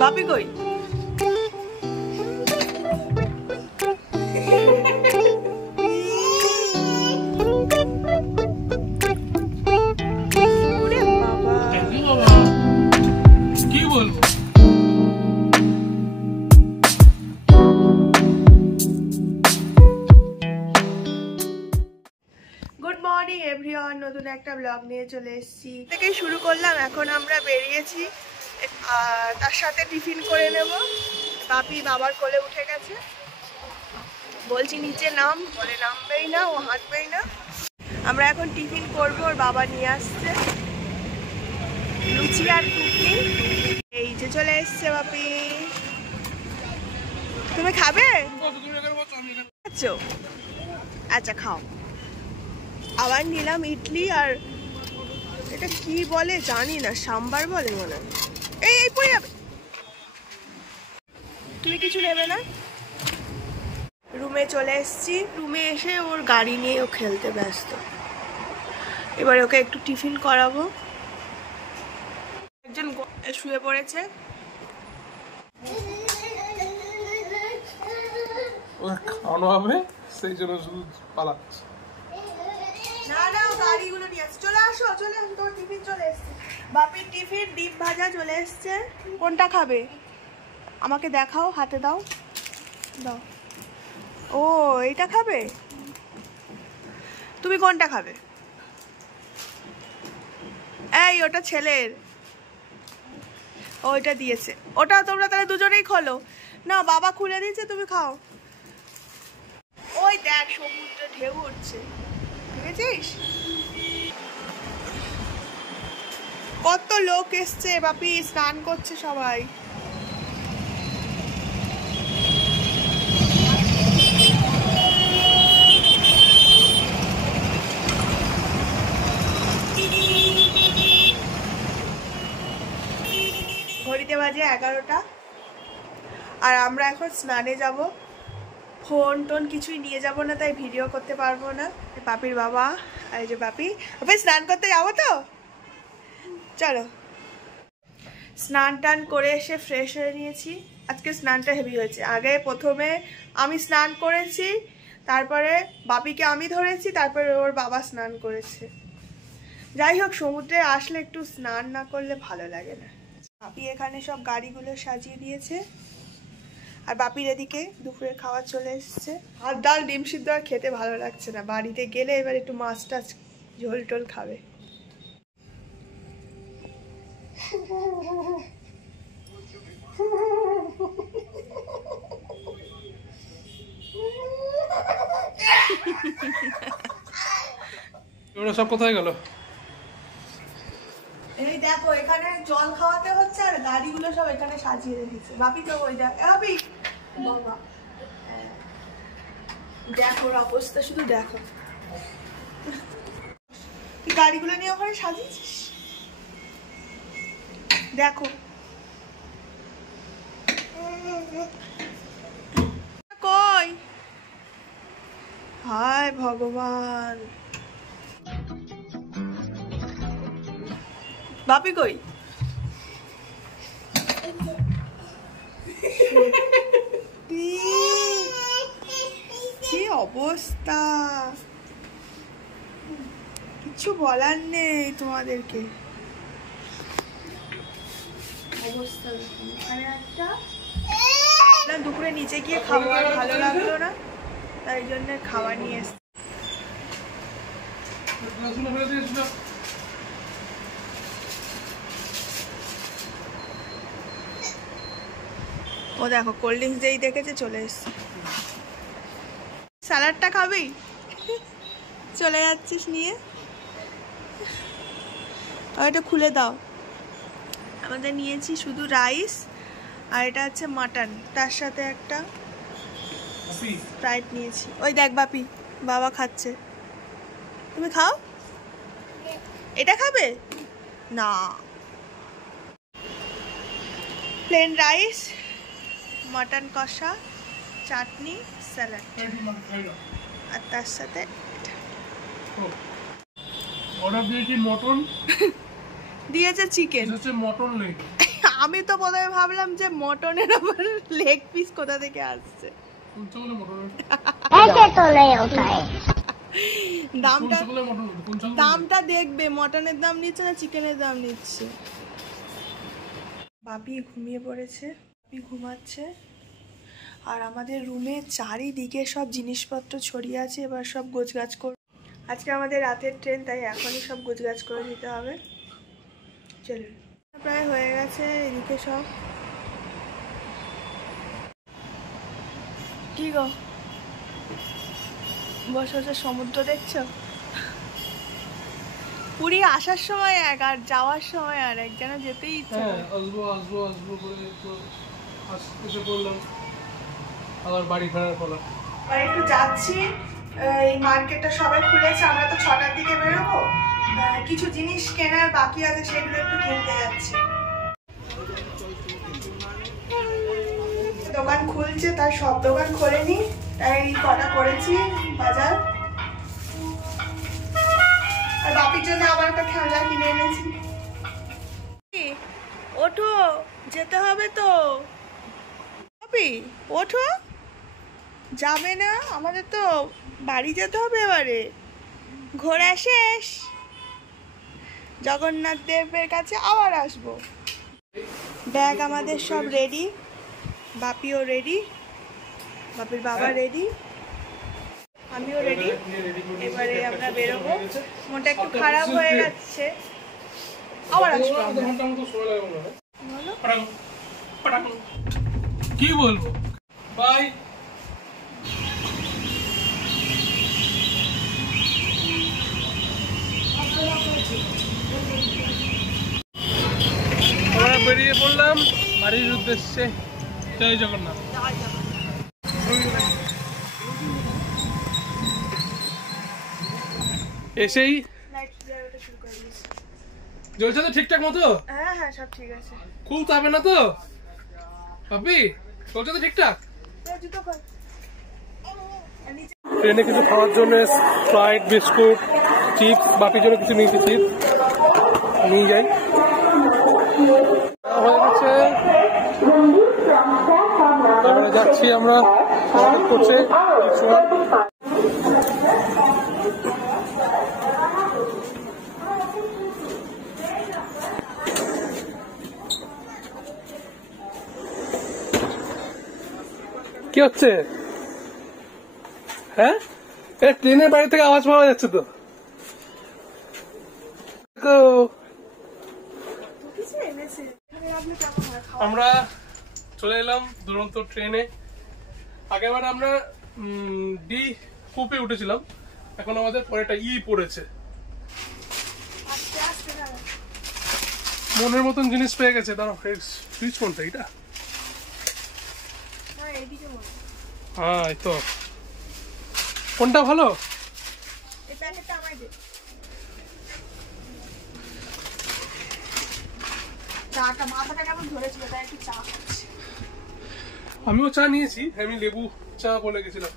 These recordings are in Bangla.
বাপি কই? এভরিওয়ান, নতুন একটা ব্লগ নিয়ে চলে এসেছি। থেকেই শুরু করলাম। এখন আমরা বেরিয়েছি, আর তার সাথে টিফিন করে নেব। বাপি বাবার কোলে উঠে গেছে, বলছি নিচে নাম, বলে নামবেই না, ও হাঁটবেই না। আমরা এখন টিফিন করবো, ওর বাবা নিয়ে আসছে লুচি আর ঘুগনি। এই যে চলে এসছে বাপি। তুমি খাবে? আচ্ছা খাও। আবার নিলাম ইডলি, আর এটা কি বলে জানি না, সাম্বার বলে মনে হয়। এই পড়ে যাবে। তুমি কিছু নেবে না? রুমে চলে এসেছি। রুমে এসে ওর গাড়ি নিয়ে ও খেলতে ব্যস্ত। এবার ওকে একটু টিফিন করাবো। একজন শুয়ে পড়েছে। খাওয়ানো হবে, সেই জন্য শুধু পালাচ্ছে। না না, গাড়িগুলো নিয়ে আসছে। চলে আসো, চলে আসো, তোর টিফিন চলে এসছে। বাপির টিফিন ডিম ভাজা চলে এসছে। কোনটা খাবে আমাকে দেখাও, হাতে দাও, দাও। ও এইটা খাবে? তুমি কোনটা খাবে? এই ওটা ছেলের, ওইটা দিয়েছে। ওটা তোমরা তাহলে দুজনেই খোলো না, বাবা খুলে দিয়েছে, তুমি খাও। ওই দেখ সমুদ্রে ঢেউ উঠছে, দেখেছিস? কত লোক এসছে, বাপি স্নান করছে সবাই। ঘড়িতে বাজে 11টা, আর আমরা এখন স্নানে যাব। ফোন টোন কিছুই নিয়ে যাব না, তাই ভিডিও করতে পারবো না। বাপির বাবা আর এই যে বাপি। বাপি স্নান করতে যাবো তো, চলো। স্নান টান করে এসে ফ্রেশ হয়ে নিয়েছি। আজকে স্নানটা হেভি হয়েছে। আগে প্রথমে আমি স্নান করেছি, তারপরে বাপিকে আমি ধরেছি, তারপরে ওর বাবা স্নান করেছে। যাই হোক, সমুদ্রে আসলে একটু স্নান না করলে ভালো লাগে না। বাপি এখানে সব গাড়িগুলো সাজিয়ে দিয়েছে, আর বাপির এদিকে দুপুরের খাওয়া চলে এসছে। ভাত ডাল ডিম সিদ্ধ আর খেতে ভালো লাগছে না। বাড়িতে গেলে এবার একটু মাছ টাছ ঝোল টোল খাবে। ওরা সব কোথায় গেল? এই দেখো, এখানে জল খাওয়াতে হচ্ছে, আর গাড়িগুলো সব এখানে সাজিয়ে রেখেছে। বাপি তো ওই দেখ, বাপি বাবা দেখো ওর অবস্থা, শুধু দেখো। গাড়িগুলো নিয়ে ওখানে সাজিয়েছিস, দেখো। কই? হায় ভগবান, বাপি কই? কি অবস্থা, কিছু বলার নেই তোমাদেরকে। অবস্থা এখানে একটা দুপুরে নিচে গিয়ে খাবার ভালো লাগলো না, তাই জন্য খাবার নিয়ে এসছি। ও দেখো কোল্ড ড্রিঙ্কস যেই দেখেছে চলে এসছে। স্যালাডটা খাবি? চলে যাচ্ছিস নিয়ে? ওইটা খুলে দাও। আমাদের নিয়েছি শুধু রাইস, আর এটা হচ্ছে মাটন, তার সাথে একটা স্প্রাইট নিয়েছি। ওই দেখ বাপি, বাবা খাচ্ছে। তুমি খাও? এটা খাবে না? প্লেন রাইস, মটন কষা, চাটনি, স্যালাড, আর তার সাথে অর্ডার দিয়েছি মটন। দিয়েছে চিকেন। হচ্ছে মটন লেগ। আমি তো প্রথমে ভাবলাম যে মটনের আবার লেগ পিস কোথা থেকে আসছে। দামটা দেখবে, মটনের দাম নিচ্ছে না চিকেনের দাম নিচ্ছে। বাপি ঘুমিয়ে পড়েছে, বাপি ঘুমাচ্ছে। আর আমাদের রুমে চারিদিকে সব জিনিসপত্র ছড়িয়ে আছে, এবার সব গোছগাছ করব। আজকে আমাদের রাতের ট্রেন, তাই এখনই সব গোছগাছ করে দিতে হবে। চলুন, প্রায় হয়ে গেছে এদিকে সব। কি গো বসে বসে সমুদ্র দেখছো? পুরী আসার সময় এক আর যাওয়ার সময় আর এক, যেন যেতেই ইচ্ছে করে। আসবো আসবো আসবো করে তো এসে পড়লাম, আবার বাড়ি ফেরার পর আর একটু যাচ্ছি, এই মার্কেটটা সবাই খুলেছে, আমরা তো 6টার দিকে বেরোবো। কিছু জিনিস কেনার বাকি আছে, সেগুলো একটু কিনতে যাচ্ছি। দোকান খুলছে, তার সব দোকান খোলেনি, তাই কটা করেছি বাজার। আর বাপির জন্য আবার একটা খেলনা কিনে এনেছি। ওঠো, যেতে হবে তো। বাপি ওঠো, যাবে না? আমাদের তো বাড়ি যেতে হবে এবারে। ঘোরা শেষ, জগন্নাথ দেবের কাছে আবার আসবো। ব্যাগ আমাদের সব রেডি, বাপিও রেডি, বাপির বাবা রেডি, আমিও রেডি। এবারে আমরা বেরোবো। মনটা একটু খারাপ হয়ে যাচ্ছে, আবার আসবো। কি বলবো, বাই। আমরা বেরিয়ে পড়লাম বাড়ির উদ্দেশ্যে। জয় জগন্নাথ। এসেই জ্বলছে তো ঠিকঠাক মতো? হ্যাঁ হ্যাঁ, সব ঠিক আছে। খুব চাপে না তো বাপি? চলছে তো ঠিকঠাক? ট্রেনে কিছু খাওয়ার জন্য স্প্রাইট, বিস্কুট, চিপস, বাপির জন্য কিছু নিয়েছি, চিপস নিয়ে যাই। হয়ে গেছে, তারপরে যাচ্ছি আমরা। করছে কি হচ্ছে? হ্যাঁ, ট্রেনের বাড়ি থেকে আওয়াজ পাওয়া যাচ্ছে তো। আমরা চলে এলাম দুরন্ত ট্রেনে। আগেবার আমরা ডি কুপে উঠেছিলাম, এখন আমাদের পরেটা ই পড়েছে। মনের মতন জিনিস পেয়ে গেছে। দাঁড়াও, সুইচ কোনটা? এটা? হ্যাঁ, এই তো। কোনটা ভালো? আমিও চা নিয়েছি, আমি লেবু চা বলে গেছিলাম।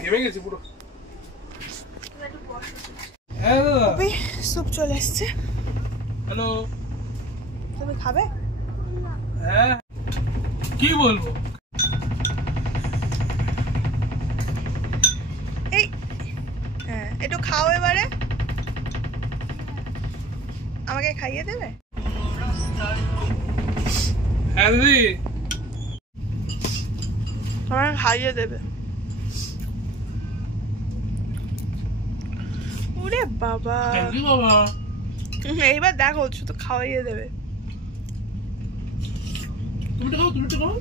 ঘেমে গেছি পুরো। হ্যাঁ দাদা, স্যুপ চলে এসছে। হ্যালো, তুমি খাবে? হ্যাঁ, কি বলবো? এই হ্যাঁ, একটু খাও এবারে, আমাকে খাইয়ে দেবে? হ্যাঁ দিদি, আমাকে খাইয়ে দেবে। ওরে বাবা, বাবা এইবার দেখো, শুধু খাওয়াইয়ে দেবে। তুমি তো খাও, তুমি তো খাও।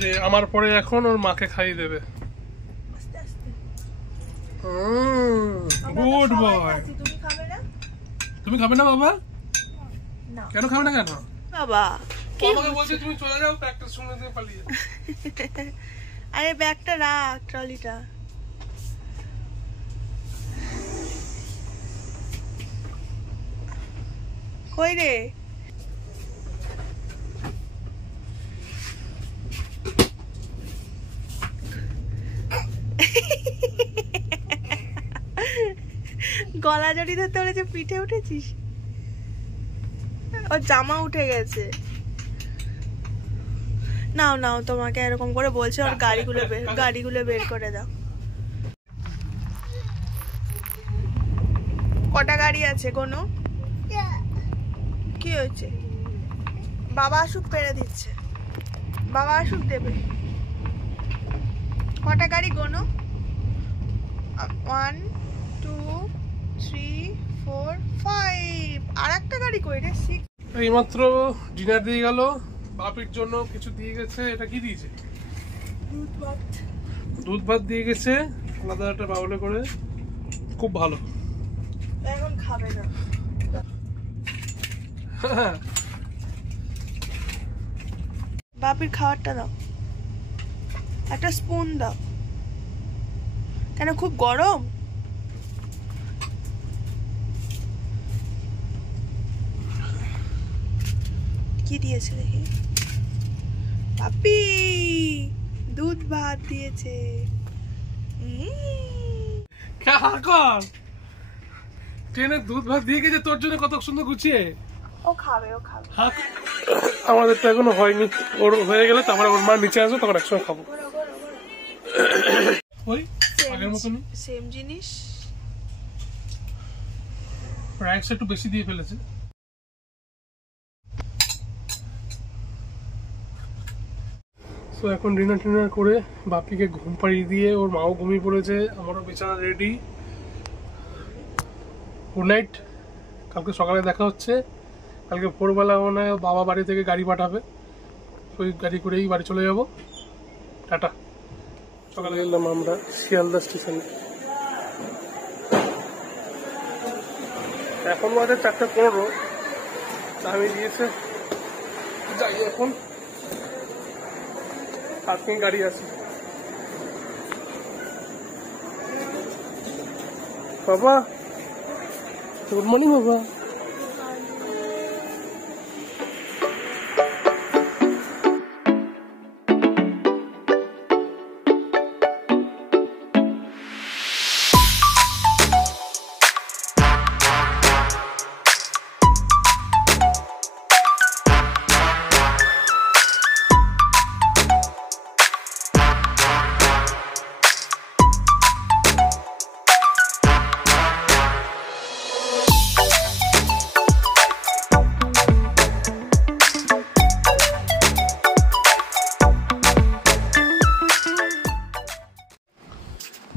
যে আমার পরে এখন ওর মাকে খাইয়ে দেবে। Good boy. তুমি খাবে না বাবা? কেন খাবে না? কেন বাবা আমাকে বলছে তুমি চলে যাও, প্র্যাকটিস শুনে দিয়ে পালিয়ে। আরে ব্যাগটা রাখ, ট্রলিটা। কই রে? গলা জড়ি ধরতে বলে যে পিঠে উঠেছিস, ওর জামা উঠে গেছে। নাও নাও, তোমাকে এরকম করে বলছে, ওর গাড়িগুলো বের করে দাও। কটা গাড়ি আছে কোনো? কি হয়েছে? বাবা আসুক পেরে দিচ্ছে, বাবা আসুক দেবে। কটা গাড়ি গোনো? 1 2 3 4 5। আর একটা গাড়ি কই রে? 6। এইমাত্র ডিনার দিয়ে গেল, বাপির জন্য কিছু দিয়ে গেছে। এটা কি দিয়েছে? দুধ ভাত দিয়ে গেছে আলাদা একটা বাউলে করে, খুব ভালো। এখন খাবে না। বাপির খাবারটা দাও, একটা স্পুন দাও। কেন, খুব গরম? কি দিয়েছে দেখি? বাপি দুধ ভাত দিয়েছে। ট্রেনে দুধ ভাত দিয়ে গেছে তোর জন্য, কত সুন্দর গুছিয়ে। ও খাবে, ও খাবে। আমাদের তো এখনো হয়নি, ওর হয়ে গেলে তারপরে ওর মা নিচে আসবে, তখন একসঙ্গে খাবো। ওই আগের মতনই সেম জিনিস, রাইস একটু বেশি দিয়ে ফেলেছে। তো এখন ডিনার করে বাপিকে ঘুম পাড়িয়ে দিয়ে ওর মাও ঘুমিয়ে পড়েছে, আমারও বিছানা রেডি। গুড নাইট, কালকে সকালে দেখা হচ্ছে। কালকে ভোরবেলা মনে হয় বাবা বাড়ি থেকে গাড়ি পাঠাবে, ওই গাড়ি করেই বাড়ি চলে যাব। টাটা। সকালে গেলাম আমরা শিয়ালদা স্টেশনে, এখন বাজে 4:15। আমি দিয়েছে যাই, এখন আজকে গাড়ি আছে। বাবা গুড মর্নিং বাবা।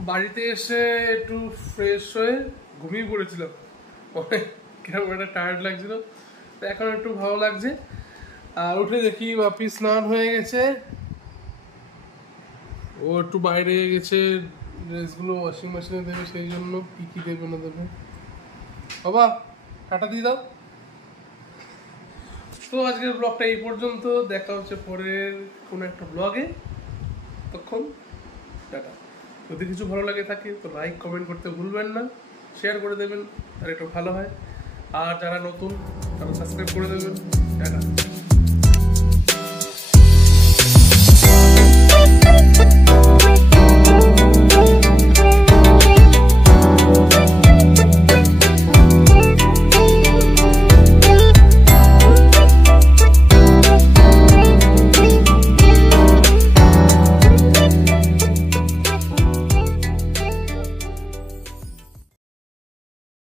বাড়িতে এসে একটু ফ্রেশ হয়ে ঘুমিয়ে পড়েছিলাম, কিরকম একটা টায়ার্ড লাগছিল। তো এখন একটু ভালো লাগছে। আর উঠে দেখি বাপি স্নান হয়ে গেছে, ও একটু বাইরে গেছে ড্রেসগুলো ওয়াশিং মেশিনে দেবে, সেই জন্য কি কি দেবে না দেবে। বাবা টাটা দিয়ে দাও। তো আজকের ব্লগটা এই পর্যন্ত, দেখা হচ্ছে পরের কোনো একটা ব্লগে, তখন টাটা। যদি কিছু ভালো লাগে থাকে তো লাইক কমেন্ট করতে ভুলবেন না, শেয়ার করে দেবেন, আর একটু ভালো হয়। আর যারা নতুন তারা সাবস্ক্রাইব করে দেবেন। টাটা।